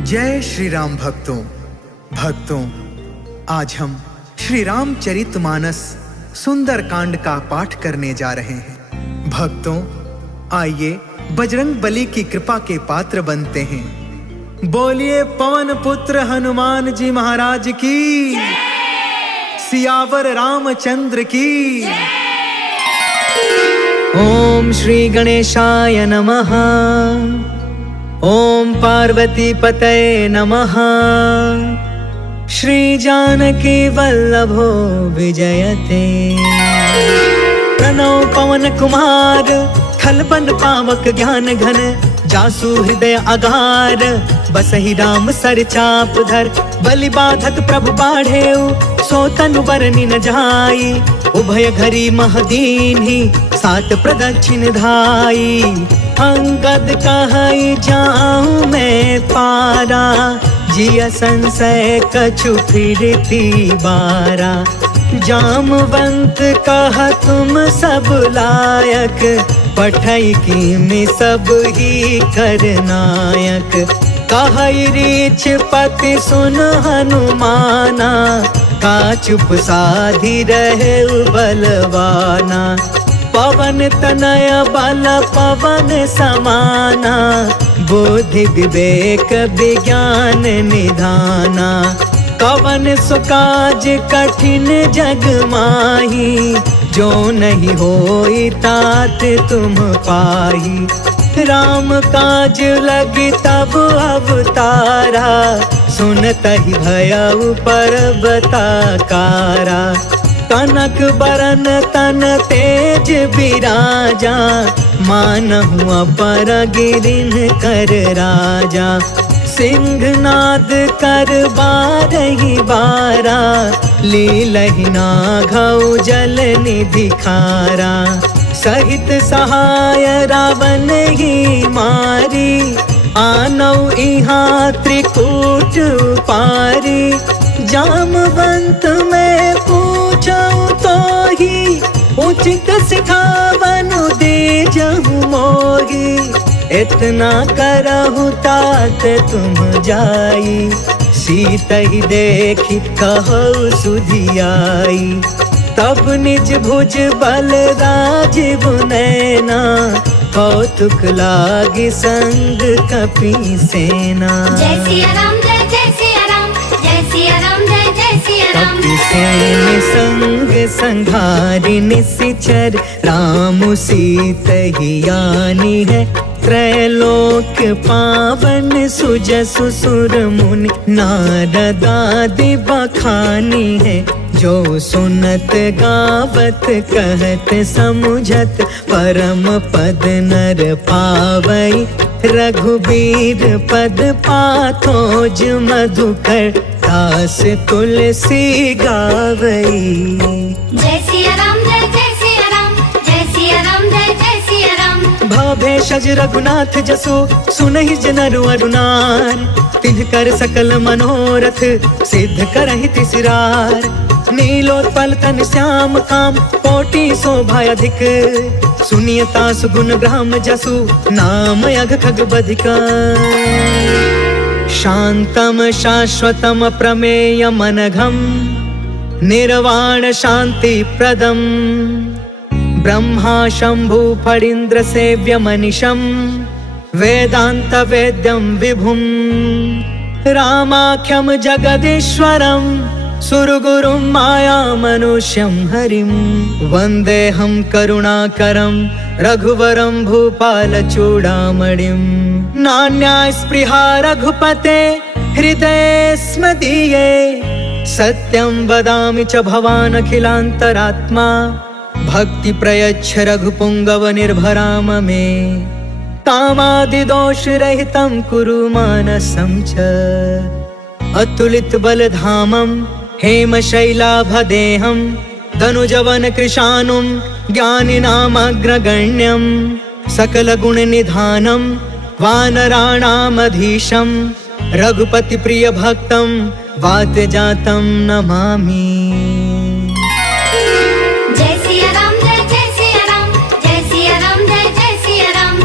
जय श्री राम भक्तों, आज हम श्री रामचरितमानस सुंदर कांड का पाठ करने जा रहे हैं। भक्तों, आइए बजरंग बली की कृपा के पात्र बनते हैं। बोलिए पवन पुत्र हनुमान जी महाराज की, सियावर रामचंद्र की। ओम श्री गणेशाय नमः। ओम पार्वती पतये नमः। श्री जानकी वल्लभो विजयते। प्रणव पवन कुमार, खलबन पावक ज्ञान घन, जासु हृदय अगार, बसहि राम सर चाप धर। बलि बाधक प्रभु बाढ़ेउ, सो तनु बरनि न जाई। उभय घरी महदीन्हि, सात प्रदक्षिण धाई। अंगद कहई जाऊं मैं पारा, जिया संशय कछु फिरती बारा। जामवंत कहा तुम सब लायक, पठई की में सब ही करनायक। कहई रीछ पति सुन हनुमाना, का चुप साधी रहे बलवाना। पवन तनय बल पवन समाना, बुद्धि विवेक विज्ञान निधाना। कवन सुकाज कठिन जग माही, जो नहीं होई तात तुम पाही। राम काज लगी तब अवतारा, सुनतहि भयउ पर्वताकारा। कनक बरन तन तेज बिराजा, मानहु अपर गिरिन कर राजा। सिंहनाद कर बारहि बारा, लीलहि नाघउ जल निधि खारा। सहित सहाय रावण ही मारी, आनौ इहाँ त्रिकूट पारी। जामवंत में पूछऊं तो ही, उचित सिखावनु दीजहु मोही। इतना करहु तात तुम जाई, सीत ही देखी कहु सुधियाई। तब निज भुज बल राजीव नैना, कौतुक लागी संग कपि सेना। जय सिया राम, जय जय सिया राम, जय सिया राम, जय जय सिया राम। कपि सेन संग संघारि निशिचर, राम सीत ही आनी है। त्रैलोक पावन सुजसु सुर मुनि, नारद आदि बखानी है। जो सुनत गावत कहत समुझत, परम पद नर पावई। रघुबीर पद पाथोज मधुकर, दास तुलसी गावई। जय सिया राम, जय जय सिया राम, जय सिया राम, जय जय सिया राम। भवभेषज रघुनाथ जसु, सुनहि जनरु अरुनार। तिनकर सकल मनोरथ, सिद्ध करहि तिसरार। नीलोत्पल तन श्याम काम, कोटि शोभा अधिक। सुनियता सुगुण ग्राम जसु, नाम अघ खग बधिका। शांतम शाश्वतम प्रमेय मनघम, निर्वाण शांति प्रदम। ब्रह्मा शंभु फणीन्द्र सेव्य मनिषम, वेदांत वेद्यम विभुम। रामाख्यम जगदीश्वरम, सुरगुरुं माया मनुष्यं हरिं। वन्देऽहं करुणाकरं, रघुवरं भूपाल चूडामणिं। नान्या स्पृहा रघुपते, हृदये स्म दीये। सत्यं वदामि च भवान् अखिलान्तरात्मा, भक्ति प्रयच्छ रघुपुंगव निर्भराम मे। कामादिदोष रहितं कुरु मानसं च, अतुलित बलधामं हेमशैलाभदेहं। धनुजवन कृशानुं, ज्ञानिनामग्रगण्यं। सकलगुणनिधानं, वानराणामधीशं। रघुपति प्रिय भक्तं, वातजातं नमामि। जय सिया राम, जय जय सिया राम, जय सिया राम, जय जय सिया राम।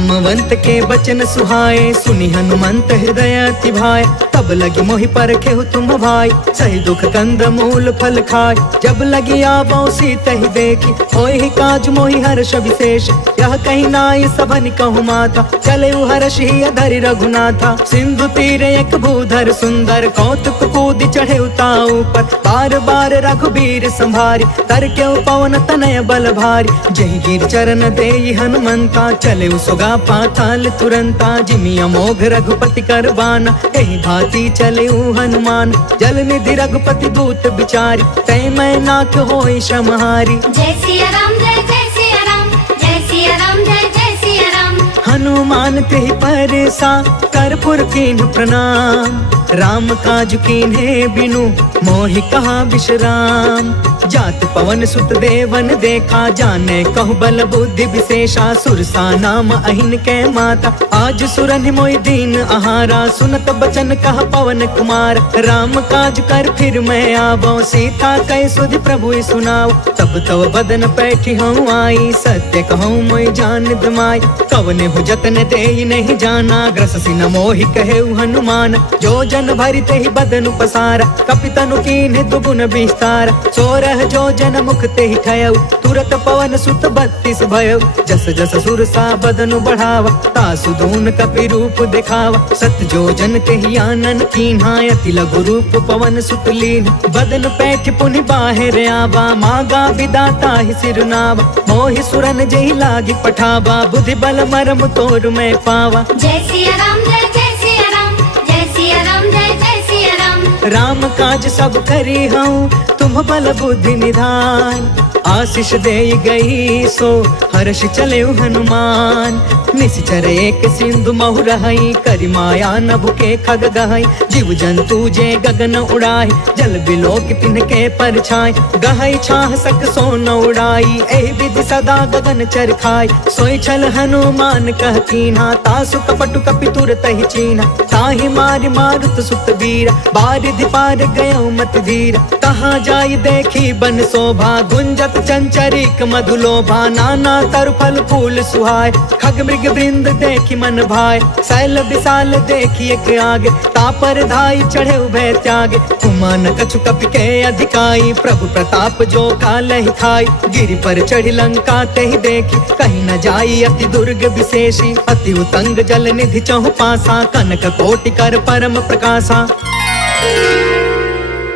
जामवंत के बचन सुहाए, सुनि हनुमंत हृदय अति भाए। तब लगी मोहि परखे हो तुम भाई, सही दुख कंद मूल फल खाए। जब लगी आवो सीता ही देखी, होय ही काज मोहि हर्ष विशेष। यह कहीं नाई सबन कहु माता, चले हर्ष ही अधरि रघुनाथा। सिंधु तीरे एक भूधर सुंदर, कौतुक कूद चढ़े उताऊ पर। बार बार रघुबीर संभारी, तर क्यों पवन तनय बल भारी। जय गिर चरण देई हनुमंता, चले सुगा पाताल तुरंता। जिमि अमोघ रघुपति कर बाना, एहि भांति चले हनुमान। जल निधि रघुपति दूत बिचारी, तै मैं नाक होई समहारी। जय सिया राम जय जय सिया राम, जय सिया राम जय जय सिया राम। हनुमान तेहि परसा, कर्पूर कीन्ह प्रणाम। राम काज कीन्हे बिनु, मोहि कहा विश्राम। जात पवन सुत देवन देखा, जाने कहु बल बुद्धि विशेषा। सुरसा नाम अहिन के माता, आज सुरन मोहि दीन आहारा। सुनत बचन कहा पवन कुमार, राम काज कर फिर मैं आवो। सीता कह सुधि प्रभु सुनाओ, तब तव बदन पैठी हूँ आई। सत्य कहूँ मोहि जान दमाई, कवने भुजतन देई नहीं जाना। ग्रससि न मोहि कहे हनुमान, जो जन भरि तेहि बदन पसारा। कपितनु कीन्हे दुगुन विस्तार, सोरह जो जन मुख तेहि ठयउ। तुरत पवन सुत 32 भयउ, जस जस सुरसा बदन बढ़ावा। तासु दून कपि रूप दिखावा, सत जो जन तेहि आनन कीन्हा। अति लघु रूप पवन सुत लीन, बदन पैठ पुनि बाहिर आवा। मागा विदाता ही सिरनावा, मोहि सुरन जेहि लागी पठावा। बुद्धि बल मरम तोर मैं पावा। जय सिया राम जय जय सिया राम, जय सिया राम जय जय सिया राम। राम काज सब करी हूँ, तुम बल बुद्धि निधान। आशीष दे गई सो, हर्ष चले हनुमान। निश्चर एक सिंधु महु रहई, करि माया नभ के खग गहई। जीव जंतु जे गगन उड़ाई, जल बिलोक तिन्ह के परछाई। गहई छाह सक सो न उड़ाई, एहि विधि सदा गगन चर खाई। सोई छल हनुमान कह कीन्हा, तासु कपटु कपि तुरत ही चीन्हा। ताहि मारि मारुत सुत वीरा, बारिधि पार गयो मत धीरा। तहाँ जाई देखी बन शोभा, गुंजत चंचरिक मधुलोभा। नाना तरु फल फूल सुहाय, खग मृग वृंद देखी मन भाय। शैल विशाल देखी एक आगे, तापर धाई चढ़े उभय त्यागे। उमान कछु कपि के अधिकाई, प्रभु प्रताप जो कालहि खाई। गिरि पर चढ़ी लंका तेहि देखी, कहीं न जाई अति दुर्ग विशेषी। अति उतंग जल निधि चहु पासा, कनक कोटि कर परम प्रकाशा।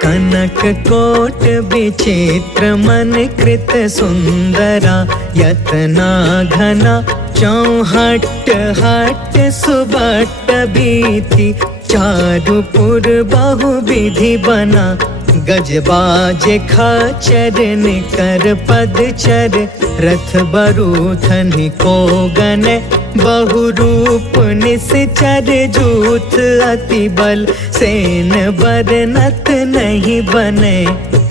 कनक कोट विचित्र मन कृत सुंदरा। यतना घना चौहट हट सुबट बीती। चारु पुर बहु विधि बना, गजबाज खचर निकर पदचर। रथ बरूथन को गन, बहु रूप निश्चर। जूथ अति बल, सेन बरनत नहीं बने।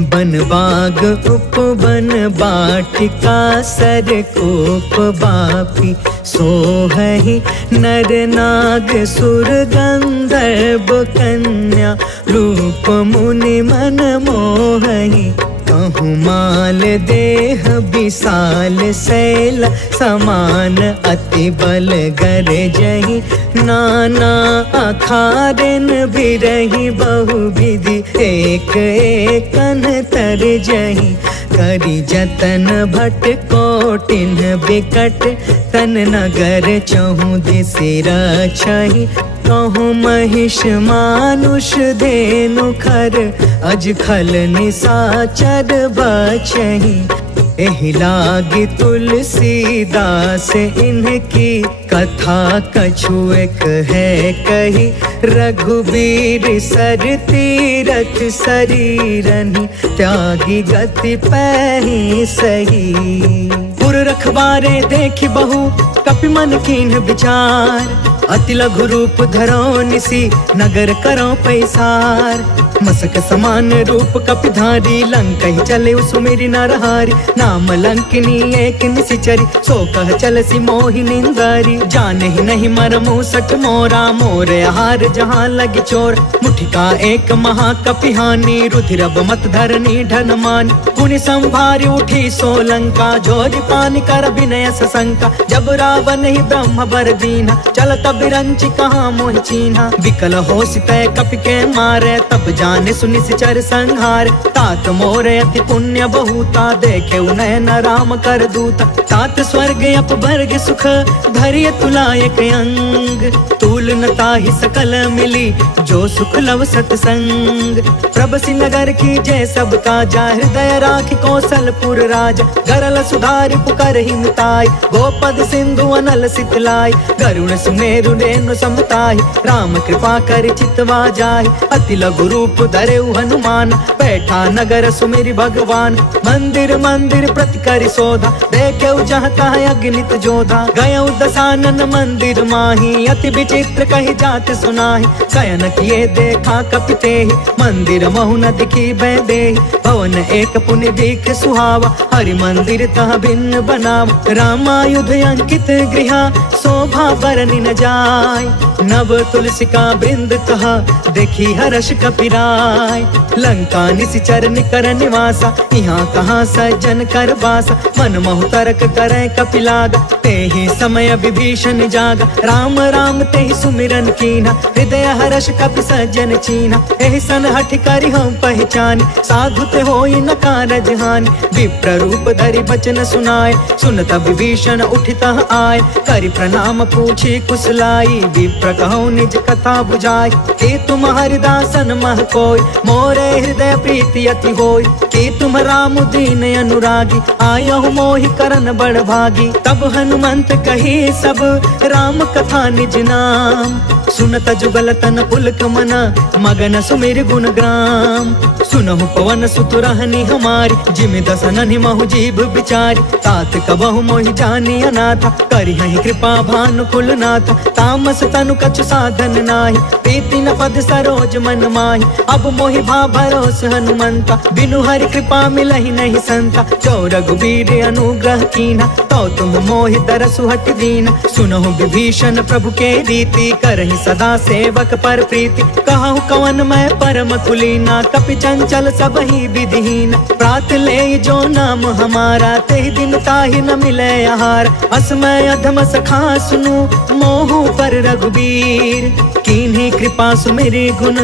बन बाग उपवन बाटिका, सर कोप बापी। सोहहि नर नाग सुर गंधर्व कन्या। रूप मुनि मन मोहहि, कहूँ माल देह विशाल। शैल समान अति बल गरजहि, नाना अखारन बिरहि। बहु विधि एक एकन तरजहि। करि जतन भट कोटिन बिकट, तन नगर चहु दिसि रक्षहि। कहूँ महिष मानुष धेनु खर, अज खल निसाचर बचहि। एहि लागी तुलसीदास इनकी, कथा कछु एक है कही। रघुबीर सर तीरथ शरीरनि, त्यागी गति पैहि सही। पुर रखवारे देखी बहु, कपि मन कीन्ह विचार। अति लघु रूप धरो निसी, नगर करो पैसार। मसक समान रूप कपिधारी, लंकहि चले सुमिरि नरहारी। नाम लंकिनी एक निशिचरी, सो कह चलसि मोहि निंदारी। जानहि नहीं मरमु सठ मोरा, मोर आहार जहाँ लगी चोर। मुठिका एक महाकपिहानी, रुधिरब मत धरनी ढन मानी। पुनि संभारी उठी सो लंका, जोरि पान मानि कर विनय सशंका। जब रावण ही ब्रह्म बर दीना, चलत बिरंची कहाँ मोहि चीन्हा। विकल हो सितय कपि के मारे, तब जाने सुनि सिचर संहार। तात मोरे अति पुण्य बहुता, देखे नयन राम कर दूता। तात स्वर्ग अपवर्ग सुख, धैर्य तुलायक अंग। तूल न ताहि सकल मिली, जो सुख लव सतसंग। प्रभसि नगर की जय सब काजा, हृदय राखि कौशलपुर राजा। गरल सुधारि पुकर ही मिताई, गोपद सिंधु अनल सितलाई। गरुण सुमेरु रेणु समताहि, राम कृपा कर चितवा जाहि। अति लघु रूप धरेउ हनुमान, बैठा नगर सुमिरि भगवान। मंदिर मंदिर प्रति करि शोधा, देखेउ जहाँ तहाँ अगणित जोधा। गयउ दसानन मंदिर माही, अति विचित्र कहि जात सुनाहि। शयन किए देखा कपि तेहि, मंदिर महु न दिखी बैदेहि। भवन एक पुनि दिख सुहावा, हरि मंदिर तह भिन्न बनावा। रामायुध अंकित गृहा, शोभा बरनि न जाय। नव तुलसिका बिंद तह, देखी हर्ष कपिराय। लंका निशिचर निकर निवासा, यहाँ कहाँ सज्जन कर बासा। मन महु तर्क करे कपिलागा, तेहि समय विभीषण जागा। राम राम तेहि सुमिरन कीन्हा, हृदय हर्ष कपि सज्जन चीन्हा। एहि सन हठि करि हम पहचानी, साधु ते होई न कारज हानि। विप्र रूप धरि बचन सुनाए, सुनत विभीषण उठितः आए। करि प्रणाम पूछी कुशलाई, विप्र कहूँ निज कथा बुझाई। कि तुम हरिदासन मह कोय, मोरे हृदय प्रीति अति होय। कि तुम राम दीन अनुरागी, आयहु मोहि करन बड़ भागी। तब हनुमंत कही सब, राम कथा निज नाम। सुनत जुगल तन पुलक मना, मगन सुमिर गुण ग्राम। सुनहु पवन सुत रहनी हमारी, जिमि दसननि महु जीभ बिचारी। तात कबहु मोहि जानी अनाथा, करिहहि कृपा भानुकुल नाथा। तामस तनु कछु साधन नाही, प्रीति न पद सरोज मन माही। अब मोहि भा भरोस हनुमंता, बिनु हरि कृपा मिलहि नहीं संता। जो रघुबीर अनुग्रह कीन्हा, तो तुम मोहि दरसु हट दीना। सुनहु विभीषण प्रभु के रीति, करहि सदा सेवक पर प्रीति। कहु कवन मैं परम कुलीना, कपि चंचल सब ही विधिहीन। प्रात ले जो नाम हमारा, तेहि दिन ताहि न मिले आहार। असमय अधम सखा सुनु, मोहु पर रघुबीर। कीन्ही कृपा सुमिरि गुण,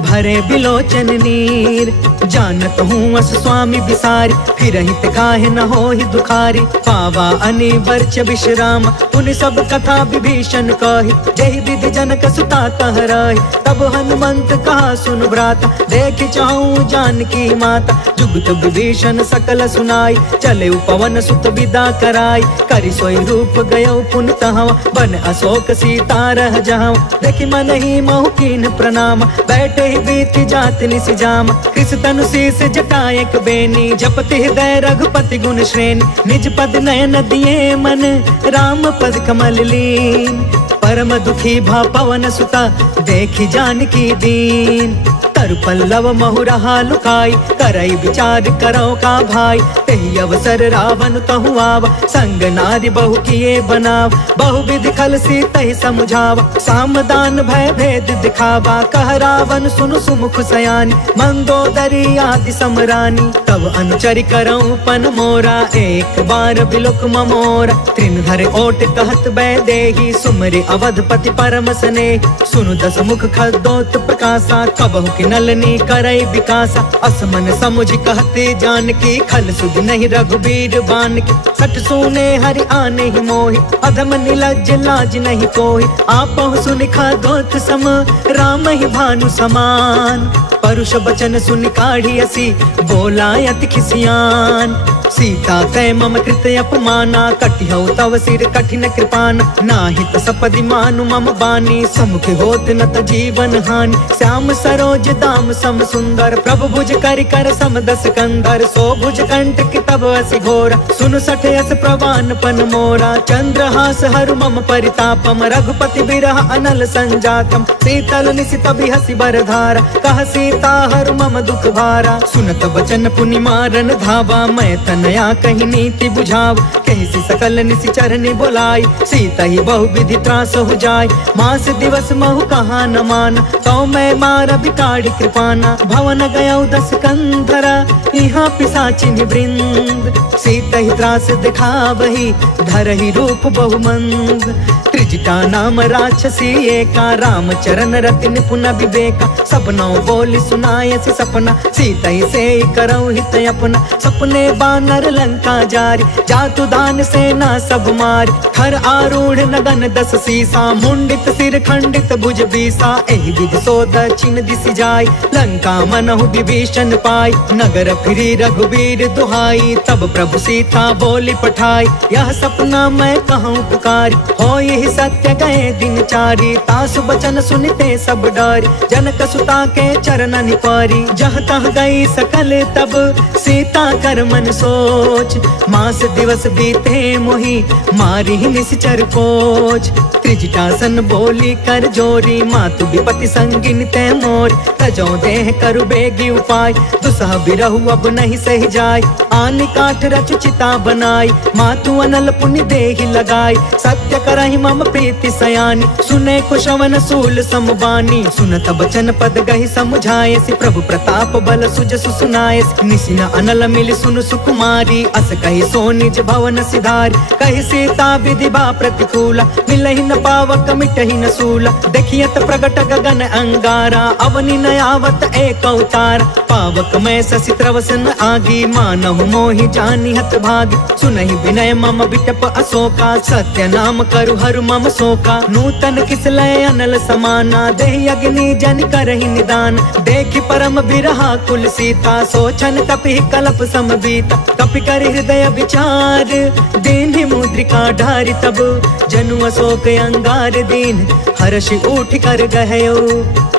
भरे बिलोचन नीर। जानत हूँ अस स्वामी बिसारी, फिरहि ते काहे न होहि दुखारी। पावा अनिवर्च विश्राम, उन सब कथा विभीषण कही। जहि विधि जनक सुता तह रही, तब हनुमंत कहा सुन भ्राता। देख चाहूँ जानकी माता, जुगत विभीषण सकल सुनाई। चले पवन सुत विदा कराई, करि सोई रूप गयो पुन तहवा। बन अशोक सीता रह जहाँ, देखि मन ही महु कीन प्रणाम। बैठे ही बीत जात निसि जाम, कृस तनु शीस जटायक बेनी। जपति हृदय रघुपति गुण श्रेणी, निज पद नयन दिए मन, राम पद कमल लीन। परम दुखी भा पवन सुता, देखि जानकी दीन। तरु पल्लव महु रहा लुकाई, करई विचार करो का भाई। तेहि अवसर रावण तहु आवा, संग नारी बहु किए बनाव। बहु विधि खल सी तहि समुझावा, सामदान भय भेद दिखावा। कह रावण सुनु सुमुख सयानी, मंदोदरी आदि समरानी। तब अनुचरि करऊं पन मोरा, एक बार बिलुक ममोरा। त्रिन धर ओट कहत बैदेही, सुमरि अवधपति परम स्नेही। सुनु दस मुख खदोत प्रकाशा, कबहु कि नलनी करई विकासा। असमन समुझ कहते जानकी, खल सुध नहीं रघुबीर बानकी। सठ सुने हरि आने ही मोहि, अधम निलज्ज लाज नहीं कोहि। आपहु सुनि खदोत सम, राम ही भानु समान। परुष बचन सुनि काढ़ी असी, बोला अति खिसियान। सीता कै मम कृत अपमाना, कटिहउ तव सिर कठिन कृपान। नाहित सपदि मानु मम बानी, समुख होत न त जीवन हानि। श्याम सरोज दाम सम सुंदर, प्रभु भुज करि कर सम दस कंधर। सो भुज कंटक तब असि घोरा, सुनु सठ यस प्रवान पन मोरा। चंद्रहास हरु मम परितापम, रघुपति बिरह अनल संजातम। शीतल निशित बिहसि बर धारा, कह सीता हरु मम दुख भारा। सुनत बचन पुनि मारन धावा, मैं तन नया कहीं नीति बुझाव, कैसी सकल निशिचर ने बोलाई, सीता ही बहु विधि त्रास हो जाय, मास दिवस महु कहा न मान, तो मैं मार बिकाड़ी कृपाना, भवन गया 10 कंधरा, यहाँ पिशाचिनी वृंद, सीता ही त्रास दिखा वही, धर ही रूप बहुमंद, त्रिजटा नाम राक्षसी एका, राम चरण रति निपुण विवेका, सपनों बोली सुनाय से सपना, सीता ही से करऊ हित अपना, सपने बानर लंका जारी, जातु दान सेना सब मारी, खर आरूढ़ नगन 10 सीसा, मुंडित सिर खंडित भुज बीसा, एहि विधि सो दक्षिण दिशि जाय, लंका मनहु विभीषण पाय, नगर फिरी रघुवीर दुहाई, तब प्रभु सीता बोली पठाई, यह सपना मैं कहूँ पुकारी, हो यही सत्य गए दिन चारी, तासु बचन सुनते सब डरी, जनक सुता के चरण निपारी, जह तह गई सकल तब सीता कर मन सोच, मास दिवस बीते मोही मारी निश्चर कोच, त्रिजटासन बोली कर जोरी, मातु विपति संगिन ते मोर, तजो देह करु बेगी उपाय, दुसह बिरहु अब नहीं सही जाय, आनि काठ रचु चिता बनाई, मातु अनल पुण्य देहि लगाई, सत्य करहि मम प्रीति सयानी, सुने कुशवन सूल समबानी, सुनत बचन पद गहि समुझाए, प्रभु प्रताप बल सुजसु सुनाए, निशिन अनल मिल सुन सुकुमारी, अस कहि सो निज भवन सिधारी, कहि सीता विधि बा प्रतिकूला, मिलहि न पावक मिटहि न सूला, देखियत प्रगट गगन अंगारा, अवनि न आवत एक अवतार, पावक मैं शशि त्रवसन आगी, मानहु मोहि जानि हत भागी, सुनहि विनय मम बिटप अशोका, सत्य नाम करु हरु मम शोका, नूतन किसलय अनल समाना, देहि अग्नि जन करहि निदान, देखि परम बिरहा कुल सीता, सोचन कपि कलप समबीता, कपि कर हृदय विचार, दीन्हि मुद्रिका ढारि तब, जनु अशोक अंगार दीन, हर्ष उठ कर गहयो,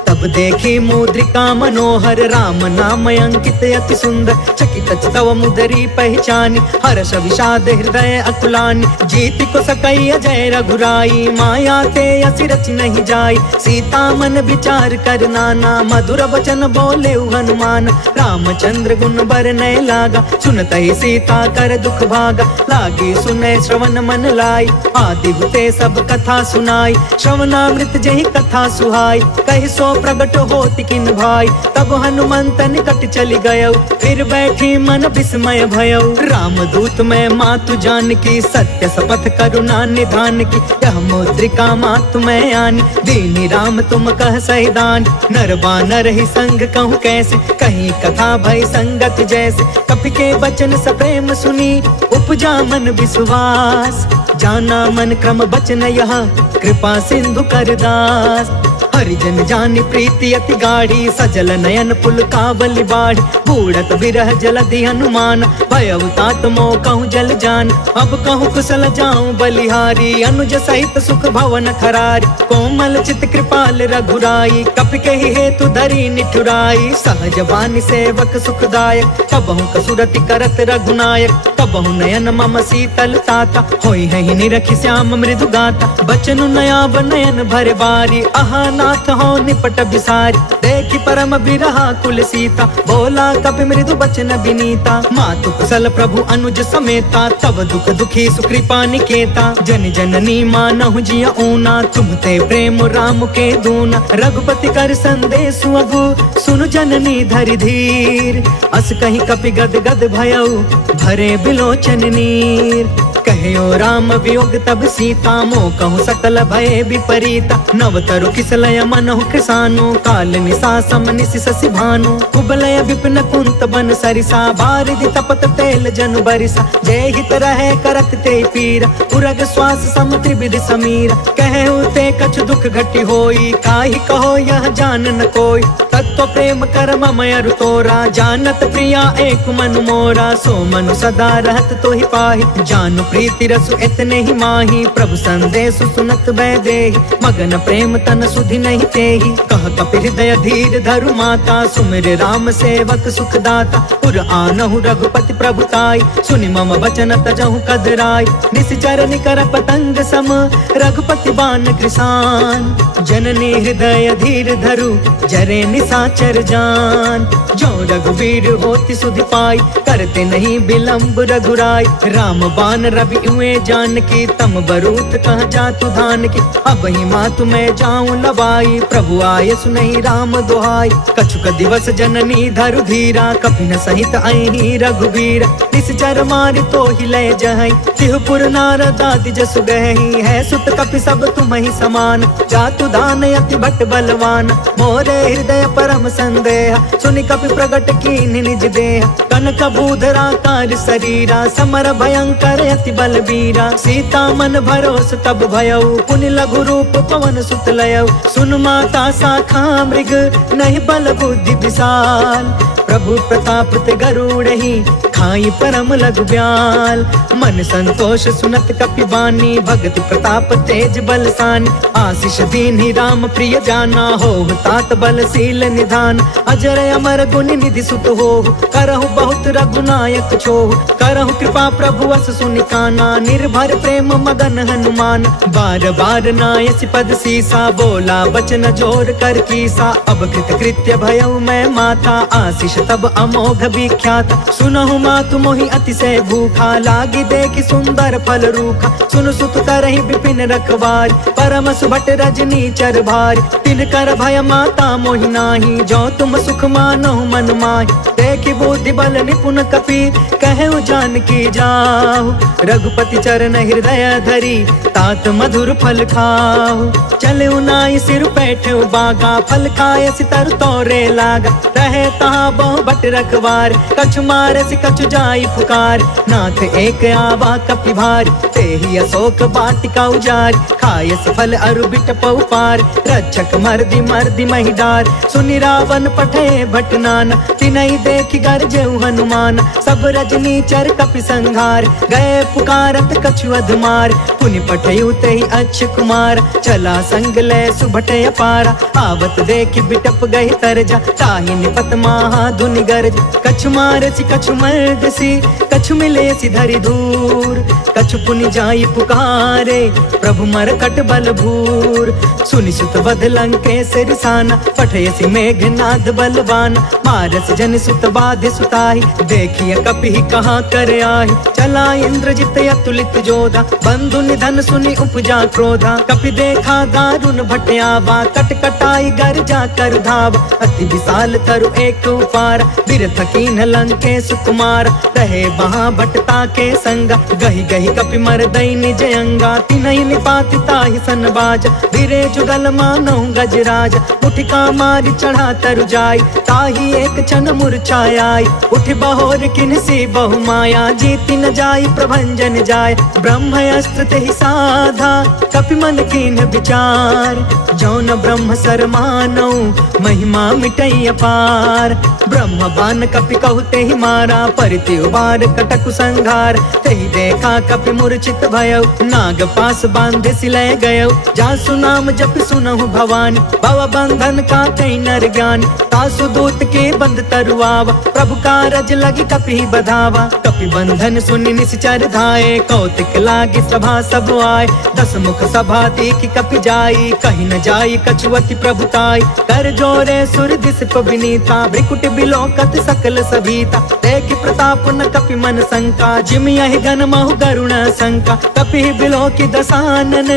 तब देखी मुद्रिका मनोहर, राम नाम अंकित अति सुंदर, चकित तव मुदरी पहचानी, हर्ष विषाद हृदय अकुलानी, जीति को सकई अजय रघुराई, माया ते असि रचि नहीं जाई, सीता मन विचार कर नाना, मधुर वचन बोले हनुमान, रामचंद्र गुण बरनय लागा, सुनत ही सीता कर दुख भागा, लागी सुने श्रवण मन लाई, आदि हुते सब कथा सुनाई, श्रवणामृत जहि कथा सुहाई, कहि सो प्रगट होति किन भाई, तब हनुमंत निकट चली गयो, फिर बैठी मन विस्मय भयो, रामदूत मैं मातु जान की, सत्य शपथ करुणा निधान की, यह मुद्रिका मातु मैं आनी, दीनी राम तुम कह सहिदान, नर बानर ही संग कहूँ कैसे, कहीं कथा भय संगत जैसे, कपि के बचन सप्रेम सुनी, उपजा मन विश्वास, जाना मन क्रम बचन यह, कृपा सिंधु कर दास, हरिजन जानि प्रीति अति गाढ़ी, सजल नयन पुल काबलि बाढ़, बूढ़त बिरह जलधि हनुमान, भयउ तात मोह कहूँ जल जान, अब कहूँ कुशल जाऊं बलिहारी, अनुज सहित सुख भवन खरारी, कोमल चित कृपाल रघुराई, कपि के हेतु धरी निठुराई, सहज बानी सेवक सुखदायक, कबहु कसुरति करत रघुनायक, कबहु नयन मम शीतल ताता, होई है ही निरखि श्याम मृदु गाता, बचनु नयाब नयन भर बारी, आहा नाथ हो निपट बिसारी, देखि परम बिरहा कुल सीता, बोला कपि मृदु बचन बिनीता, मातु कुशल प्रभु अनुज समेता, तब दुख दुखी सुकृपा निकेता, जन जननी मानहु जिया ऊना, तुम ते प्रेम राम के दूना, रघुपति कर संदेश अगु, सुनु जननी धरि धीर, अस कहीं कपि गद गद भयउ, भरे बिलोचन नीर, कहो राम वियोग तब सीता, मोह कहूँ सकल भय विपरीता, नवतरु किसलय मनहु कृसानु, काल निशा सम निशि शशि भानु, कुबलय विपिन कुंत बन सरिसा, बारिधि तपत तेल जनु बरिसा, जय हित रहे करत ते पीरा, उरग श्वास सम त्रिविधि समीरा, कहु ते कछु दुख घटी होई, काहि कहो यह जान न कोई, तत्व प्रेम कर मम अरु तोरा, जानत प्रिया एक मन मोरा, सो मनु सदा रहत तो ही पाहि, जानु प्रीति रसु इतने ही माही, प्रभु संदेश सुनत बै देहि, मगन प्रेम तन सुधि नहीं तेहि, कह कपि हृदय धीर धीर धरु माता, सुमिर राम सेवक सुखदाता। पुर आनहु रघुपति प्रभुताई, सुनि मम बचन तजहु कदराई। निश्चर निकर पतंग सम, रघुपति बाण कृसान। जननी हृदय धीर धरु, जरे निशाचर जान। जो रघुवीर होति सुधि पाई, करते नहीं विलंब रघुराई। राम बाण रवि हुए जानकी, तम बरूत कह जातु धान की। अब ही मातु मैं जाऊं लवाई, प्रभु आय सुनहि राम दुहाई। कछुक दिवस जननी धरु धीरा, कपिन सहित अहि रघुवीरा। निश्चर मारि तो ही लय जहई, तिहुपुर नारद आदि जसु गहई। है सुत कपि सब तुम्हि समान, जातु दान अति भट बलवान। मोरे हृदय परम संदेह, सुनि कपि प्रगट कीन्हि निज देह। कनक बूधरा कार शरीरा, समर भयंकर अति बलबीरा। सीता मन भरोस तब भयउ, पुनि लघु रूप पवन सुत लयउ। सुन माता शाखा मृग, नहीं बल बुद्धि विशाल। प्रभु प्रताप ते गरुड़हि, खाई परम लघु ब्याल। मन संतोष सुनत कपि बानी, भगति प्रताप तेज बलसानी। आशीष दीन्हि राम प्रिय जाना, होहु तात बलशील निधान। अजर अमर गुण निधि सुत होहु, करहु बहुत रघुनायक छोहु। करहु कृपा प्रभु अस सुनि काना, निर्भर प्रेम मगन हनुमान। बार बार नायसि पद सीसा, बोला बचन जोर कर कीसा। अब कृत कृत्य भयउ मैं माता, आशीष तब अमोघ विख्यात। सुनहु मातु मोहि अतिशय भूखा, लागी देखि सुंदर फल रूखा। सुन सुत तरहि विपिन रखवारी, परम सुभट रजनी चर भारी। तिन कर भय माता मोहि नाही, जो तुम सुख मानहु मन माहि। देखि बुद्धि बल निपुण कपि, कहु जानकी जाहु। रघुपति चरण हृदय धरी, तात मधुर फल खाहु। चलउ नाई सिर पैठउ बागा, फल खाय सितर तोरे लागा। रहे तहाँ बहु भट रखवार, कछु मारसि कछु जाई पुकार। नाथ एक आवा कपि भारी, तेहि अशोक वाटिका उजारी। खायसि फल अरु बिटपउ पार, रक्षक मर्दि मर्दि महि डार। सुनि रावण पठे भट नाना, तिनहि देखि गरजेउ हनुमान। सब रजनी चर कपि संघार, गए पुकारत कछु अधमार। पुनि पठयु तेहि अच्छ कुमार, चला संग लय सुभट अपारा। आवत देखि बिटप गहि तरजा, ताहि निपत महा धुनि गरज। कछु मारसि कछु मर्दसि, कछु मिलेसि धरि दूर। कछु पुनि जाई पुकारे, प्रभु मरकट बल भूर। सुनि सुत वध लंकेश रिसाना, पठयसि मेघनाद बलवान। मारस जन सुत बाधि सुताहि, देखिय कपि कहाँ कर आहि। चला इंद्रजित अतुलित जोधा, बंधु निधन सुनि उपजा क्रोधा। कपि देखा दारुण भट आवा, कट कटाई गर जा कर धावा। अति विशाल तरु एक उपार, बिरथ कीन्ह लंकेश कुमार। रहे वहाँ भटता के संगा, गहि गहि कपि मरदई निज अंगा। तिनहि निपाति ताहि सन बाजा, बिरे जुगल मानहु गजराजा। उठिका मारि चढ़ा तरु जाई, ताहि एक क्षण मूर्छाई। उठ बहोर किन्हसी बहु माया, जीति न जाई प्रभंजन जाय। ब्रह्म अस्त्र तेहि साधा, कपि मन कीन्ह विचार। जौन ब्रह्म सर मानौ, महिमा मिटई अपार। ब्रह्म बान कपि कहु तेहि मारा, परिति उबार कटकु संघार। तेहि देखा कपि मूर्छित भयउ, नाग पास बांधे सिलय गयउ। जासु नाम जपि सुनहु भवानी, भव बंधन काटई नर ज्ञानी। तासु दूत के बंद तरुआवा, प्रभु कारज लगी कपि बधावा। कपि बंधन सुनि निश्चर धाये, कौतिक लागी सभा सब आए। दस मुख सभा देखि कपि जाई, कहि न जाई कछुअति प्रभुताई। कर जोरे सुर दिस विनीता, भ्रिकुट बिलोकत सकल सभीता। देखि प्रताप न कपि मन शंका, जिम यहि गन महु गरुण शंका। कपि बिलोकि दसानन,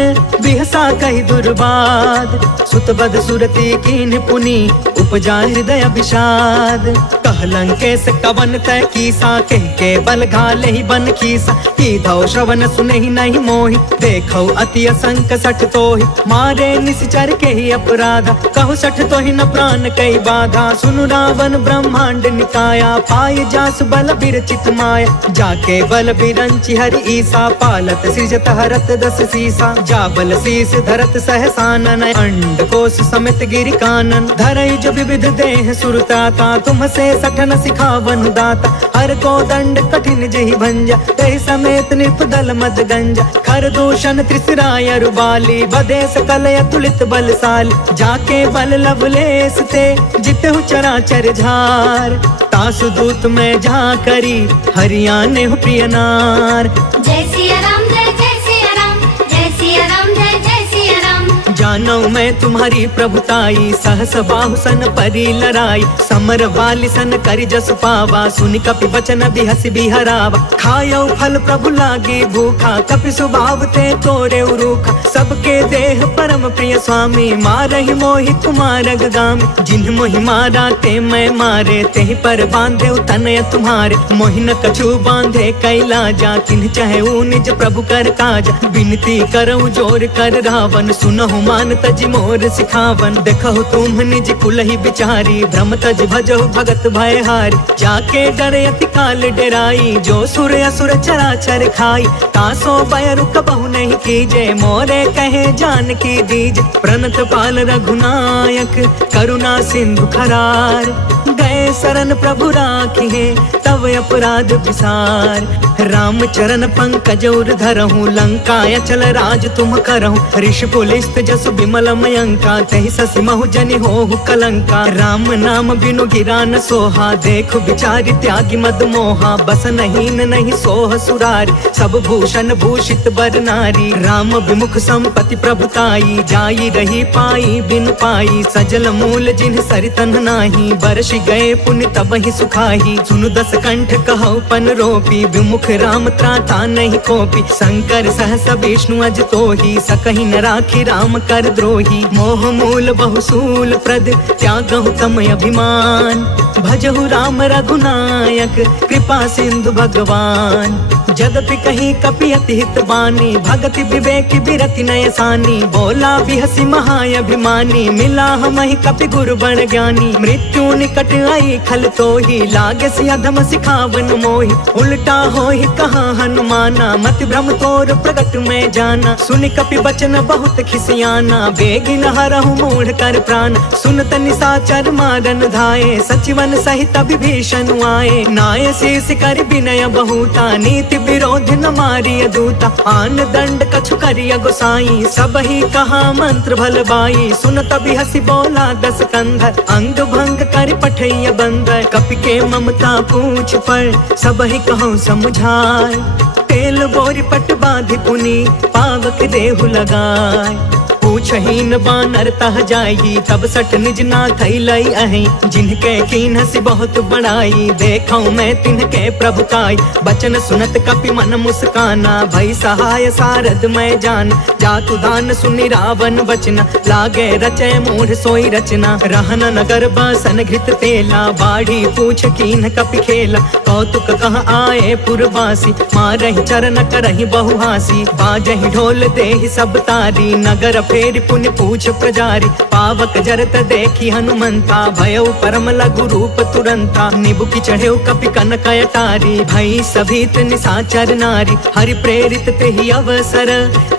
बिहसा कहि दुर्बाद। सुत बध सुरति कीन्ह पुनि, उपजा हृदय विषाद। कह लंकेश कवन तय कीसा, कह के बल घाले ही बन खीसा। कीधौ श्रवण सुनहि नहीं मोहि, देखौ अति असंक सठ तोहि। मारे निश्चर के ही अपराधा, कहु सठ तोहि न प्राण कई बाधा। सुनु रावण ब्रह्मांड निकाया, पाय जासु बल बिरचित माया। जाके बल बिरंचि हरि ईसा, पालत सृजत हरत दस सीसा। जा बल शीस धरत सहसानन, अंड कोश समेत गिरि कानन। धरई जो विविध देह सुरताता, तुमसे सठन सिखावन दाता। हर को दंड कठिन जही भंजा, तहि समेत निर्पदल मद गंजा। खर दूषण त्रिसराय रुबाली, बदे सकल अतुलित बलशाली। जाके बल लवलेस ते, जितहु चराचर झार। तासु दूत में जा करी, हरियाणे हो प्रिय नार। जय सिया राम जय जय सिया राम, जय सिया राम जय जय सिया राम। जानो मैं तुम्हारी प्रभुताई, सहस बाहु सन परी लराई। समर वाली सन करि जस पावा, सुनि कपि बचन बिहस बिहरावा। खायो फल प्रभु लागे भूखा, कपि स्वभाव ते तोरे रूखा। सबके देह परम प्रिय स्वामी, मारहि मोहि कुमारग गामी। जिन्ह मोहि मारा ते मैं मारे, तेहि पर बांधे तनय तुम्हारे। मोहि न कछु बांधे कैलाजा, तिन्ह चाहे निज प्रभु कर काज। विनती करऊं जोर कर रावण, सुनहु मान तज मोर सिखावन। देखहु तुम निज कुलहि बिचारी, भ्रम तज भजहु भगत भयहारी। जाके डरे अति काल डराई, जो सुर असुर चराचर खाई। तासो बयरु कबहु नहीं कीजे, मोरे कहे जानकी दीज। प्रणत पाल रघुनायक, करुणा सिंधु खरार। गए शरण प्रभु राखिए, तव अपराध विसार। राम चरण पंकज उर धरहु, लंका अचल राज तुम करहु। ऋषि पुलिस्त जसु विमल मयंका, तहि ससि महु जनि होहु कलंका। राम नाम बिनु गिरा न सोहा, देख बिचारी त्यागी मद मोहा। बस नहीं सोह सुरारी, सब भूषण भूषित बर नारी। राम विमुख संपत्ति प्रभुताई, जाई रही पाई बिनु पाई। सजल मूल जिन्ह सरितन नाही, बरसि गए पुण्य तबहि सुखाही। सुनु दस कंठ कहु पन रोपी, विमुख राम त्राता नहीं कोपी। शंकर सहस विष्णु अज तोही, सकहि न राखी राम कर द्रोही। मोह मूल बहुसूल प्रद, त्यागहु तम अभिमान। भजहु राम रघुनायक, कृपा सिंधु भगवान। जदपि कहीं कपि अति हित बानी, भगति विवेक बिरति नयसानी। बोला बिहसी महाअभिमानी, मिला हमहि कपि गुरु बड़ ज्ञानी। मृत्यु निकट आई खल तोही, लागे सि अधम सिखावन मोहि। उल्टा होहि कहा हनुमाना, मति भ्रम तोर प्रगट में जाना। सुनि कपि बचन बहुत खिसियाना, बेगिन हरहु मूढ़ कर प्राण। सुनत निशाचर मारन धाये, सचिवन सहित विभीषण आए। नाय शीस कर विनय बहुता, नीति विरोध न मारिय दूता। आन दंड कछु करिय गोसाई, सबहि कहा मंत्र भल बाई। सुनत बिहसि बोला दस कंधर, अंग भंग कर पठैय बंदर। कपि के ममता पूछ पर, सबहि कहूँ समझाय। तेल बोरी पट बांधि पुनि, पावक देहु लगाय। पूछहीन बानर तह जाई, तब सठ निज नाथ लई अहि। जिनके कीन्हसि बहुत बड़ाई, देखऊं मैं तिनके प्रभुताई। बचन सुनत कपि मन मुस्काना, भई सहाय सारद मैं जान। जातु दान सुनि रावण बचना, लागे रचय मूढ़ सोई रचना। रहन नगर बसन घृत तेला, बाढ़ी पूछ कीन्ह कपि खेला। कौतुक कह आए पुरवासी, मारहि चरण करहि बहुहासी। बाजहि ढोल देहि सब तारी, नगर फेरि पुनि पूछ प्रजारी। पावक जरत देखी हनुमंता, भयउ परम लघु रूप तुरंता। निबुकि चढ़ेउ कपि कनक अटारी, भई सभीत निशाचर नारी। हरि प्रेरित तेहि अवसर,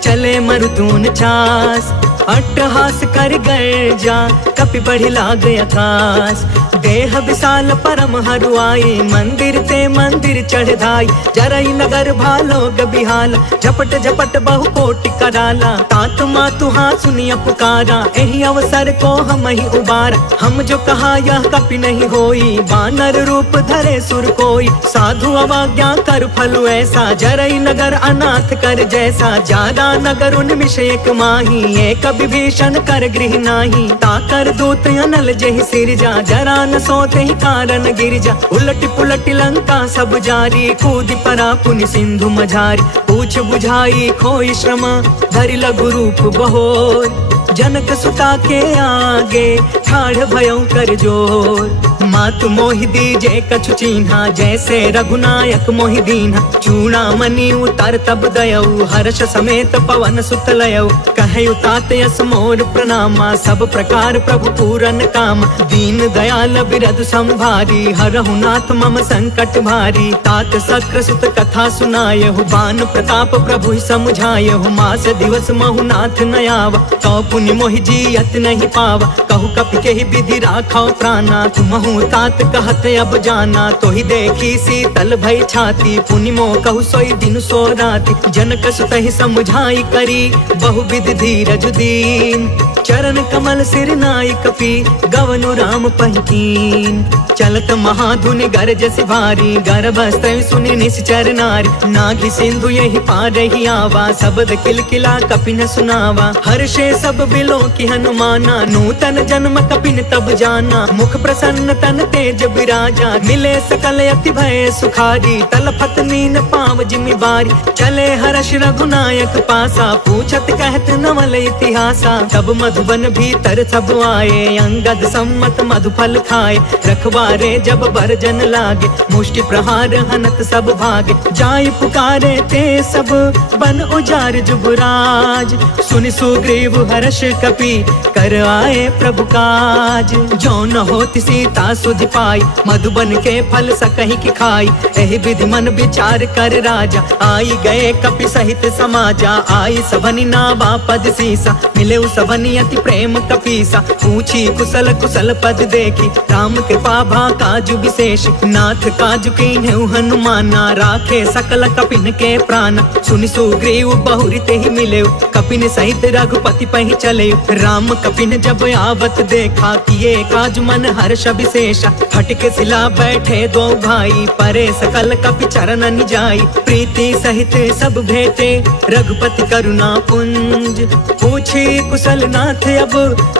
चले मरुतून चास। अट्टहास कर गर्जा, कपि बढ़ि लाग आकाश। देह विशाल परम हरुआई, मंदिर ते मंदिर चढ़ धाई। जरई नगर भालोग बिहाला, झपट झपट बहु कोटि कराला। तात मातु हाँ सुनिया पुकारा, एहि अवसर को हम ही उबारा। हम जो कहा यह कपि नहीं होई, बानर रूप धरे सुर कोई। साधु अवज्ञा कर फल ऐसा, जरई नगर अनाथ कर जैसा। जादा नगर उन्मिष एक माही, एक विभीषण कर गृह नाही। ताकर दूत अनल जेहि सिरजा, जरा न सोते ही कारण गिरजा। उलट पुलट लंका सब जारी, कूदि परा पुनि सिंधु मझारी। पूछ बुझाई खोई श्रम, धरि लघु रूप बहोर। जनक सुता के आगे, ठाढ़ भयउ कर जोर। मातु मोहि दीजे कछु चीन्हा, जैसे रघुनायक मोहि दीन्हा। चूड़ामणि उतर तब दयऊ, हर्ष समेत पवन सुत लयऊ। कहयु तात यस मोर प्रणामा, सब प्रकार प्रभु पूरन काम। दीन दयाल बिरधु संभारी, हरहु नाथ मम संकट भारी। तात सक्र सुत कथा सुनायहु, बान प्रताप प्रभु समुझायहु। मास दिवस महु नाथ न आवा, कौ पुनि पुनि मोहि जियत नहीं पावा, कहु कपि के ही विधि राखो प्राणा। तुमहु तात कहत अब जाना, तो ही देखी शीतल भई छाती। पुनि मोह कहु सोई दिन सो राति, जनक सुत ही समझाई करी बहु विधि धीरज दीन। चरण कमल सिर नाई कपि, गवनु राम पहिकीन। चलत महाधुनि गरज से भारी, गर्भ स्त्रव सुनि निश्चर नारी। नाघि सिंधु यही पार ही आवा, शब्द किलकिला कपिन सुनावा। हर्षे सब बिलो की हनुमाना, नूतन जन्म कपिन तब जाना। मुख प्रसन्न तन तेज विराजा, मिले सकल अति भय सुखारी। तलफत नीन पाव जिमि बारी, चले हर्ष रघुनायक पासा। पूछत कहत नवल इतिहासा, तब मधुबन भीतर सब आए। अंगद सम्मत मधुफल खाए, रखवारे जब बरजन लागे। मुष्टि प्रहार हनत सब भागे, जाय पुकारे ते सब बन उजार जुबराज। सुनि सुग्रीव हर्ष कपि, कर आए प्रभु काज। जो न होति सीता सुधि पाई, मधुबन के फल सकहि की खाई। एहि विधि मन विचार कर राजा, आई गए कपि सहित समाजा। आई सबनि नावा पद सीसा, मिले सबनि अति प्रेम कपीसा। पूछी कुशल कुशल पद देखी, राम कृपा भा काजु विशेष। नाथ काजु कीन्हु हनुमाना, राखे सकल कपिन के प्राण। सुनि सुग्रीव बहुरी ते ही मिले, कपिन सहित रघुपति पहि चले। राम कपिन जब आवत देखा, किए काज मन हर्ष विशेषा। हटके सिला बैठे दो भाई, परे सकल कपि चरण जाई। प्रीति सहित सब भेटे, रघुपति करुणा पुंज। पूछी कुशल नाथ अब,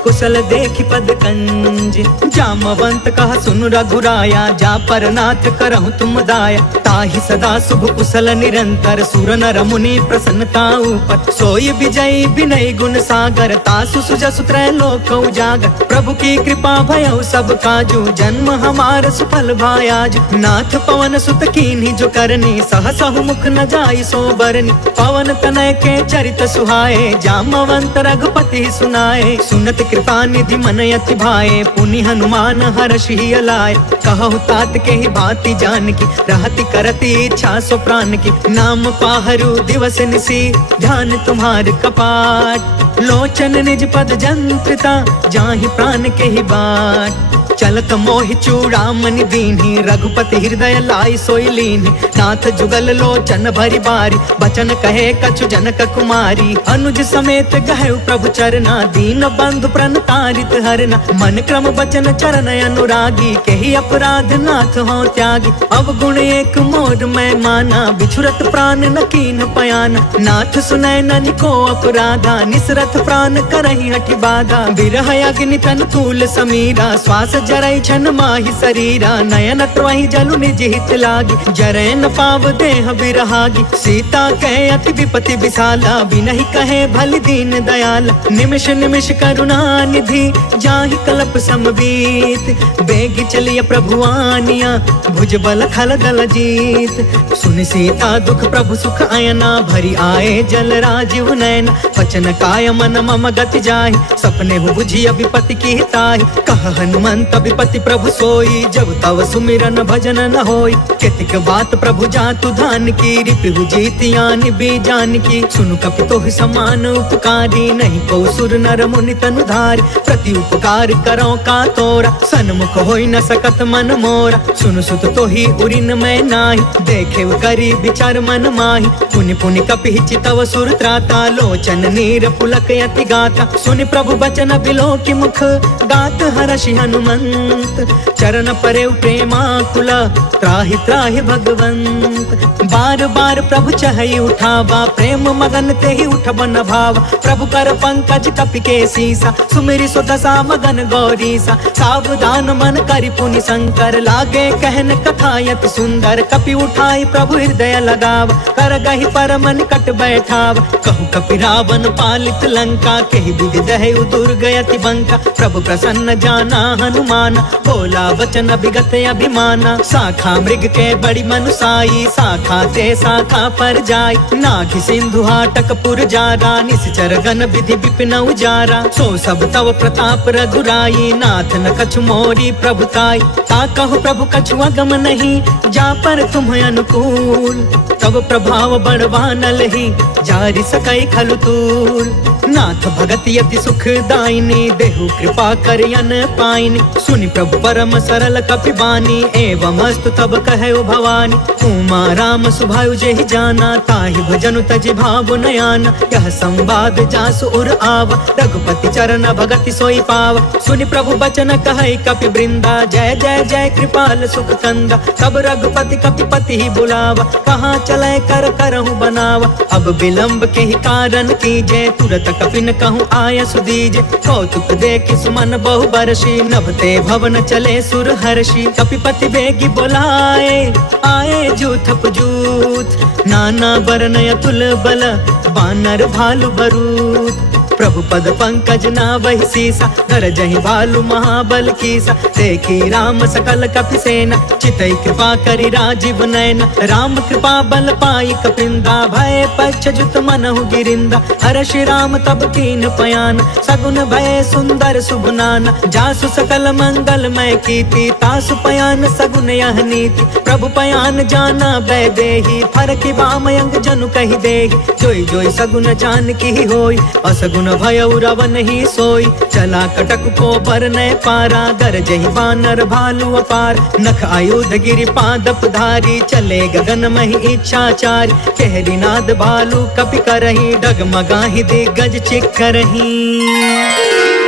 कुशल देखि पद कंज। जामवंत कहा सुन रघुराया, जा पर नाथ करहु तुम दाया। ताहि सदा शुभ कुशल निरंतर, सुर नर मुनि प्रसन्नता ऊपर। सोई विजयी विनय गुण सागर, तासु सुजसु त्रैलोक उजागर। प्रभु की कृपा भयउ सब काजू, जन्म हमार सुफल भायाज। नाथ पवन सुत कीन्ही जो करनी, सहसहु मुख न जाई सो बरनी। पवन तनय के चरित सुहाए, जामवंत रघुपति सुनाए। सुनत कृपा निधि मन अति भाए, पुनि हनुमान हर्षि अलाए। कहु तात के ही भांति जान की, रहति करति इच्छा सो प्राण की। नाम पाहरु दिवस निसी, ध्यान तुम्हार कपाट। लोचन निज पद जंत्रिता, जाहि प्राण के ही बाट। चलत मोहि चूड़ामणि दीन्ही, रघुपति हृदय लाई सोई लीन्ही। नाथ जुगल लोचन भरी बारी, बचन कहे कछु जनक कुमारी। अनुज समेत गहु प्रभु चरना, दीन बंधु प्रण तारित हरना। मन क्रम बचन चरण अनुरागी, केहि अपराध नाथ हो त्यागी। अवगुण एक मोर मैं माना, बिछुरत प्राण न कीन्ह पयाना। नाथ सुनय ननिको अपराधा, निसरथ प्राण करहि हठि बाधा। बिरह अग्नि तन तूल समीरा, श्वास जरई छन माहि शरीरा। नयन त्वहि जलु निज हित लागी, जरै न पाव देह बिरहागी। सीता कहे अति विपति विशाला, बिनहि कहे भल दीन दयाला। निमिष निमिष करुणा निधि, जाहि कल्प समबीत। बेग चलिय प्रभु आनिया, भुज बल खल दल जीत। सुनि सीता दुख प्रभु सुख अयना, भरी आए जल राजीव नयना। वचन काय मन मम गति जाहि, सपने हु बुझिय विपति की ताहि। कह हनुमंत विपति प्रभु सोई, जब तव सुमिरन भजन न होई। केतिक बात प्रभु जातु धान की, रिपु जीतियानि बीजान की। सुनु कपि तोहि समान उपकारी, नहीं को सुर नर मुनि तनु धारी। प्रति उपकार करो का तोरा, सन्मुख होई न सकत मन मोरा। सुनु सुत तोहि उरिन मैं नाही, देखे करी विचार मन माही। पुनि पुनि कपि चितव सुर त्राता, लोचन नीर पुलक यति गाता। सुनि प्रभु बचन बिलो की मुख, गात हर्षि हनुमंत। चरण परे प्रेमाकुला, त्राहि त्राहि भगवंत। बार बार प्रभु चहई उठावा, प्रेम मगन ते ही उठबन भावा। प्रभु कर पंकज कपि के सीसा, सुमिरि सो दशा मगन गौरीसा। सावधान मन करि पुनि शंकर, लागे कहन कथा यति सुंदर। कपि उठाई प्रभु हृदय लगावा, कर गहि परम निकट बैठावा। कहु कपि रावण पालित लंका, केहि विधि दहु दुर्ग यति बंका। प्रभु प्रसन्न जाना हनुमाना, बोला वचन विगत अभिमाना। शाखा मृग के बड़ी मनुसाई, शाखा ते शाखा पर जाय। नाघि सिंधु हाटक पुर जारा, निश्चर गण विधि विपिन उजारा। सो सब तव प्रताप रघुराई, नाथ न कछु मोरी प्रभुताई। ता कहो प्रभु कछु अगम नहीं, जा पर तुम अनुकूल। तब प्रभाव बढ़वा न लही, जारी सकई खलु तूल। नाथ भगत यति सुख दायिनी, देहु कृपा करियन पाइनी। सुनि प्रभु परम सरल कपि बानी, एवं अस्तु तब कहे भवानी। उमा राम सुभायु जेहि जाना, ताहि भजनु तजि भाव नयाना। यह संवाद जासु उर आवा, रघुपति चरण भगति सोई पावा। सुनि प्रभु बचन कहै कपि वृंदा, जय जय जय कृपाल सुख कंदा। तब रघुपति कपिपति ही बुलावा, कहाँ चले कर करहु बनावा। अब विलंब के ही कारण कीजे, तुरत कपिन कहूँ आय सुदीजे। कौतुक देखि सुमन बहु बरसी, नभते भवन चले सुर हर्षि। कपिपति बेगी बोलाए, आए जूथप जूथ। नाना बरन अतुल बल, बानर भालु बरूथ। प्रभु पद पंकज नावहि सीसा, गरजहि भालु महाबल कीसा। देखी राम सकल कपि सेना, चितई कृपा करि राजीव नयना। राम कृपा बल पाई कपिंदा, भय पश्चजुत मनहु गिरिंदा। हर्षि राम तब कीन पयान, सगुन भय सुंदर शुभ नाना। जासु सकल मंगलमय कीर्ति, तासु पयान सगुन यह नीति। प्रभु पयान जाना बै देहि, फरकि बामयंग जनु कहि देहि। जोई जोई सगुन जान की होई, असगुन भयउ रवन ही सोई। चला कटक को बरनय पारा, गरजहि बानर भालु अपार। नख आयुध गिरि पादप धारी, चले गगन महि इच्छाचारी। कहरी नाद भालु कपि करही, डगमगाहि दिग्गज चिक्करही।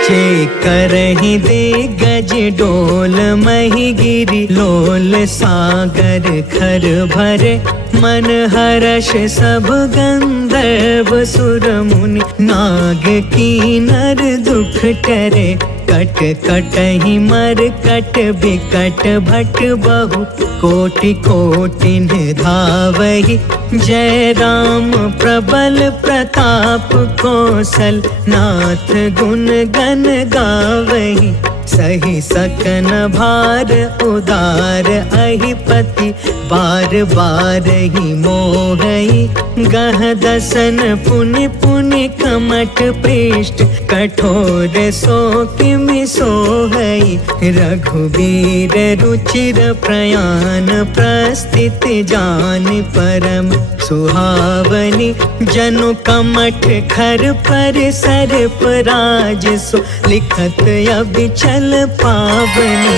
चेकरहि दिग्गज डोल महि गिरि, लोल सागर खर भरे। मन हर्ष सब गंधर्व सुर मुनि, नाग कीनर दुख टरे। कट कटहि मर कट बिकट भट बहु, कोटि कोटिन धावहि। जय राम प्रबल प्रताप कौशल, नाथ गुण गण गावहि। सही सकन भार उदार अहिपति, बार बार ही मोहई। गह दसन पुनि पुनि कमठ पृष्ठ, कठोर सो किमि सोहई। रघुवीर रुचिर प्रयाण, प्रस्थित जान परम सुहावनी। जनु कमठ खर पर सर्प राज सो, लिखत अबिचल पावनी।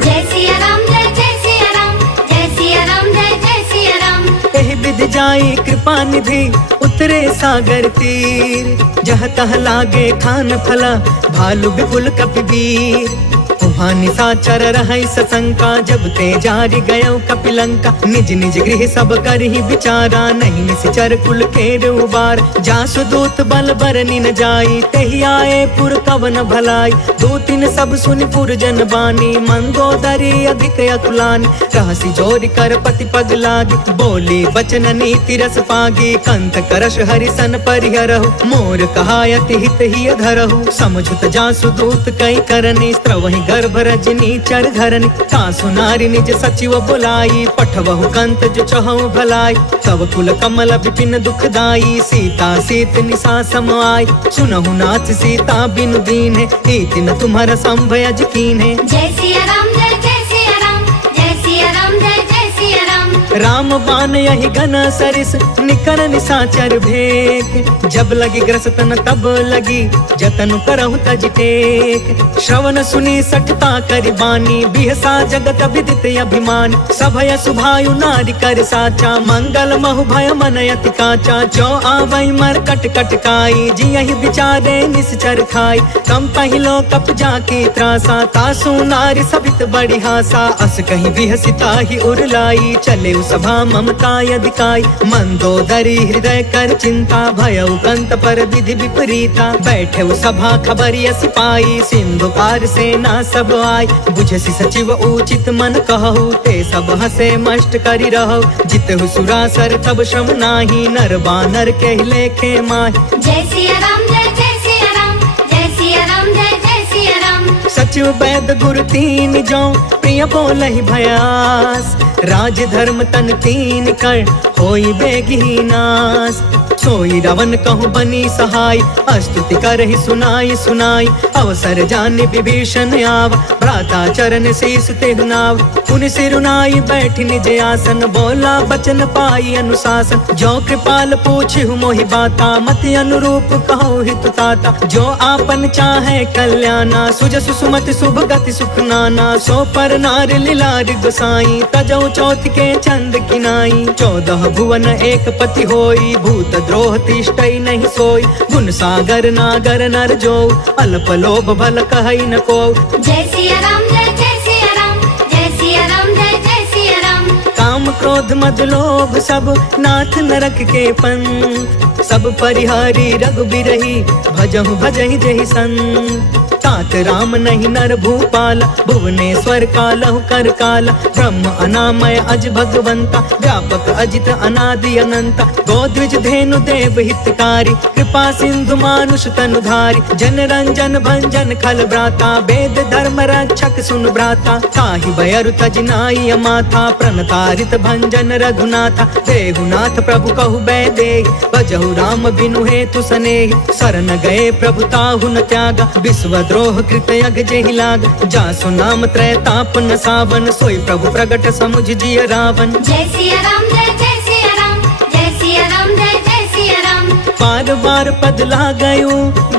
जय सिया राम जय सिया राम, जय सिया राम जय सिया राम। एहि विधि जाई कृपा निधि, उतरे सागर तीर। जह तह लागे खान फला, भालु विपुल कपिवीर। वहाँ निशाचर रहै सशंका, जब ते जारि गयो कपिलंका। निज निज गृह सब करहि विचारा, नहीं निश्चर कुल केर उबार। जासु दूत बल बरनि न जाई, तेहि आए पुर कवन भलाई। दूतिन सब सुनि पुर जन बानी, मंदोदरी अधिक अतुलानी। रहसी जोरि कर पति पग लागी, बोली बचन नीति रस पागी। कंत करश हरिसन परिहरहु, मोर कहायति हित ही धरहु। समुझुत जासु दूत कई करनी, स्त्रवहि गर्भ रजनी चर घरनी। तासु नारी निज सचिव बुलाई, पठवहु कंत जो चहु भलाई। तब कुल कमल विपिन दुखदाई, सीता सीत निशा सम आई। सुनहु नाथ सीता बिनु दीन्हे, इति न तुम्हारा संभयज कीन्हे। जय सिया राम जय सिया राम, जय सिया राम जय सिया राम। राम बान यही घन सरिस, निकर निशाचर भेक। जब लगी ग्रसतन तब लगी, जतन करहु तज टेक। श्रवण सुनी सठता करि बानी, बिहसा जगत विदित अभिमान। सभय सुभायु नारी कर साचा, मंगल महु भय मन अति काचा। जो आवै मर कट कट काई, जियहि विचारे निश्चर खाई। कम पहिलो कप जाके त्रासा, तासु नारी सबित बड़ी हासा। अस कहीं बिहसिता ही उरलाई, चले सभा ममता अधिकाई। मंदोदरी हृदय कर चिंता, भयउ कंत पर विधि विपरीता। बैठे सभा खबरिया सिपाही, सिंधु पार सेना सब आई। बुझसी सचिव उचित मन कहु, ते सब हसे मष्ट करि रहु। जितहु सुरासर तब श्रम नाही, नर बानर के लेखे माहि। जय सिया राम जय सिया राम, जय सिया राम जय सिया राम। सचिव वैद गुरु तीन जो, प्रिय बोलहि भयास। राज धर्म तन तीन कर, होई बेगी नास। सोई रावण कहूँ बनी सहाय, स्तुति करहि सुनाई सुनाई। अवसर जाने विभीषण आवा, भ्राता चरण शीस तेहु नाव। पुनि सिरुनाई बैठ निज आसन, बोला बचन पाई अनुशासन। जो कृपाल पूछहु मोहि बाता, मति अनुरूप कहो हितु ताता। जो आपन चाहे कल्याणा, सुजसु सुमति शुभ गति सुख नाना। सो पर नार लीलार गोसाई, तजौ चौथ के चंद किनाई। 14 भुवन एक पति होई, भूत द्रोह तिष्ठई नहीं सोई। गुण सागर नागर नर जो, अल्प लोभ भल कहई न को। जय सिया राम जय जय सिया राम, जय सिया राम जय जय सिया राम। काम क्रोध मद लोभ सब, नाथ नरक के पंथ। सब परिहारी रघुबीरहि, भजहु भजहि जहि संत। तात राम नहीं नर भूपाल, भुवनेश्वर कालहु कर काला। ब्रह्म अनामय अज भगवंता, व्यापक अजित अनादि अनंता। गोद्विज धेनु देव हितकारी, कृपा सिंधु मानुष तनुधारी। जन रंजन भंजन खल भ्राता, वेद धर्म रक्षक सुन भ्राता। ताहि भयरु तज नाई अमाथा, प्रणतारित भंजन रघुनाथा। देहुनाथ प्रभु कहु बैदेहि, भजहु राम बिनु हेतु सनेहि। शरण गए प्रभु ताहु न त्यागा, विश्व द्रोह कृत यग जेहि लाग। जासु नाम त्रैताप न सावन, सोई प्रभु प्रगट समुझ जिय रावण। जय सिया राम जय जय सिया राम, जय सिया राम जय जय सिया राम। बार बार पद लागयु,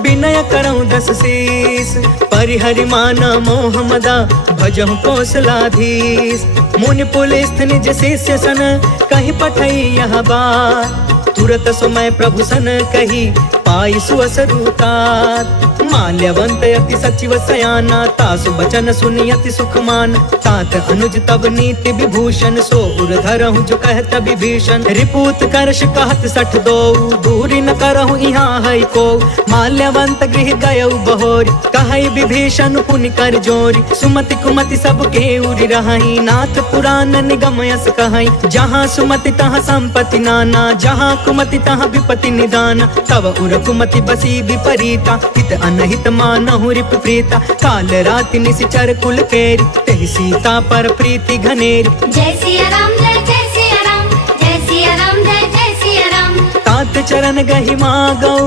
विनय करऊँ 10 शीस। परिहरि माना मोह मदा, भजहु कौशलाधीश। मुनि पुलिस निज शिष्य सन, कहि पठई यह बात। तुरत समय प्रभु सन कही, पाई सुअसरुतात। माल्यवंत अति सचिव सयाना, तासु बचन सुनि अति सुखमान। तात अनुज तब नीति विभूषण, सो उर धरहु जो कहत विभीषण। रिपुत करश कहत 62, दूरी न करहु यहाँ है को। माल्यवंत गृह गयउ बहोरी, कहई विभीषण पुनि कर जोरी। सुमति कुमति सब के उरि रहई, नाथ पुराण निगम यस कहई। जहाँ सुमति तहाँ संपत्ति नाना, जहाँ कुमति तहाँ विपत्ति निदान। तब उर कुमति बसी विपरीता, हित अनहित मानहु रिप प्रीता। काल राति निशिचर कुल केरी, तेहि सीता पर प्रीति घनेरी। जय सिया राम जय जय सिया राम, जय सिया राम जय जय सिया राम। तात चरण गहि मागौ,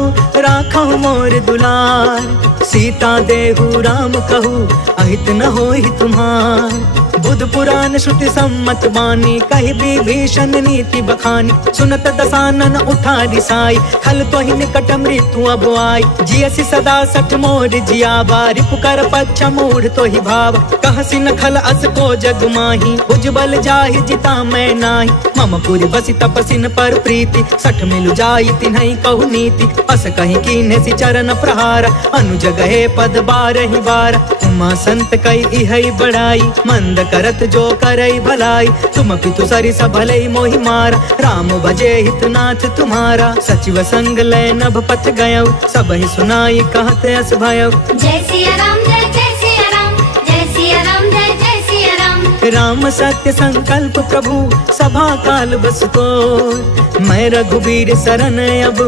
राखहु मोर दुलार। सीता देहु राम कहू, अहित न होहि तुम्हार। बुध पुराण श्रुति सम्मत बानी, कहि विभीषण नीति बखानी। सुनत दसानन उठा रिसाई, खल तोहि निकट मृत्यु अब आई। जियसि सदा सठ मोर जियावा, रिपुकर पच्छ मूढ़ तोहि भाव। कहसि न खल अस को जग माही, उज्जवल जाहि जिता मैं नाही। मम पुरि बसि तपसिन पर प्रीति, सठ मिलु जाई तिन्हई कहु नीति। अस कहि कीन्हे चरण प्रहार, अनुज गहे पद बारहि बार। उमा संत कई इहई बड़ाई, मंद करत जो करई भलाई। तुम पितु सरिस भलई मोहि मारा, राम भजे हितनाथ तुम्हारा। सचिव संग लय नभ पथ गयौ, सबहि सुनाई कहत अस भयौ। जय सिया राम जय जय सिया राम, जय सिया राम जय जय सिया राम। राम सत्य संकल्प प्रभु, सभा काल बस तोर। मैं रघुबीर शरण अब,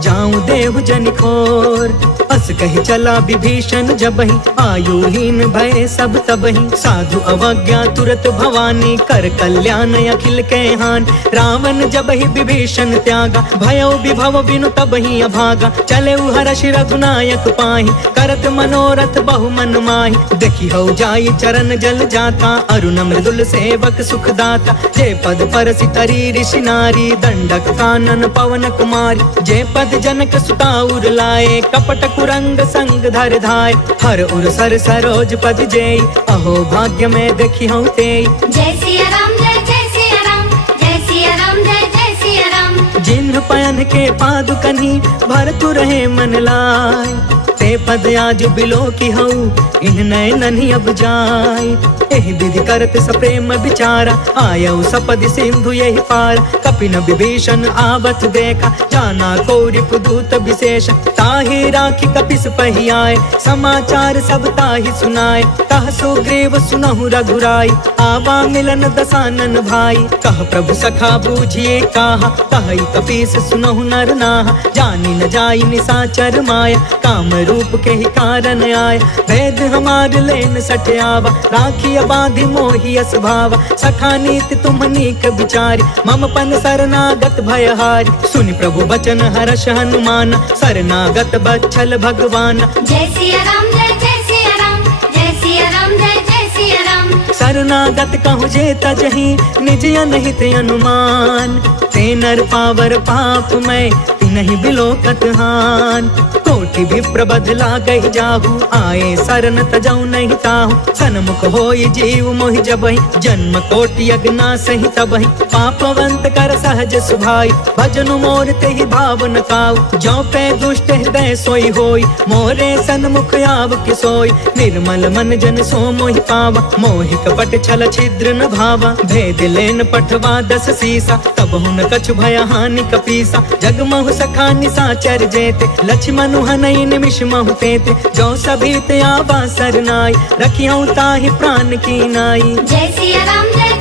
जाऊं देहु जन खोर। अस कहि चला विभीषण जबहि, आयुहीन भय सब तबहि। साधु अवज्ञा तुरत भवानी, कर कल्याण अखिल के हान। रावण जबहि विभीषण त्यागा, भयो विभव बिनु तबहि अभागा। चले हर्षि रघुनायक पाहि, करत मनोरथ बहु मन माहि। देखि हो जाई चरण जल जाता, अरुण मृदुल सेवक सुखदाता। जे पद परसि तरी ऋषि नारी, दंडक कानन पवन कुमारी। जे पद जनक सुता उर लाए, कपट कुरंग संग धर धाय। हर उर सर सरोज पद जेई, अहो भाग्य में देखी हूँ तेई। जय सिया राम जय जय सिया राम, जय सिया राम जय जय सिया राम। जिन्ह पयन के पादुकनी, भरतु रहे मन लाय। ते पद आज बिलो की हऊ, इन नैनहि अब जाय। एहि विधि करत सप्रेम विचारा, आयऊ सपदि सिंधु यही पार। कपिन विभीषण आवत देखा, जाना को रिपुदूत विशेष। ताहि राखी कपिस पहियाए, समाचार सब ताहि सुनाए। कह सुग्रीव सुनहु रघुराई, आवा मिलन दसानन भाई। कह प्रभु सखा बूझिए काहा, कहई कपीस सुनहु नर नाहा। जानि न जाई निशाचर माया, काम रूप रूप के ही कारण आय। भेद हमार लेन सठयावा, राखिया बांधि मोहि असभावा। सखा नीति तुम्हनी के विचारी, मम पन शरणागत भयहारी। सुनि प्रभु बचन हर्ष हनुमान, शरणागत बच्छल भगवान। जय सिया राम जय सिया राम, जय सिया राम जय सिया राम। शरणागत कहु जे तजहि, निज अनहित अनुमान। ते नर पावर पाप मैं, नहीं बिलोकत हान। कोटि विप्र बदला गई जाहु, आए शरण तजौ नहीं ताहु। सन्मुख होई जीव मोहि जबहि, जन्म कोटि अगना सही तबहि। पापवंत कर सहज सुभाई, भजनु मोर तेहि भाव न काऊ। जो पे दुष्ट हृदय सोई होई, मोरे सन्मुख आव कि सोई। निर्मल मन जन सो मोहि पावा, मोहि कपट छल छिद्र न भावा। भेद लेन पठवा 10 सीसा, तब हुन कछु भय हानि कपीसा। जगमहु सखा निसाचर जेते, लक्ष्मण हनई निमिष महु तेते। जो सभी ते आवा सरनाई, रखियौ ताहि प्राण की नाई। जय सिया राम जय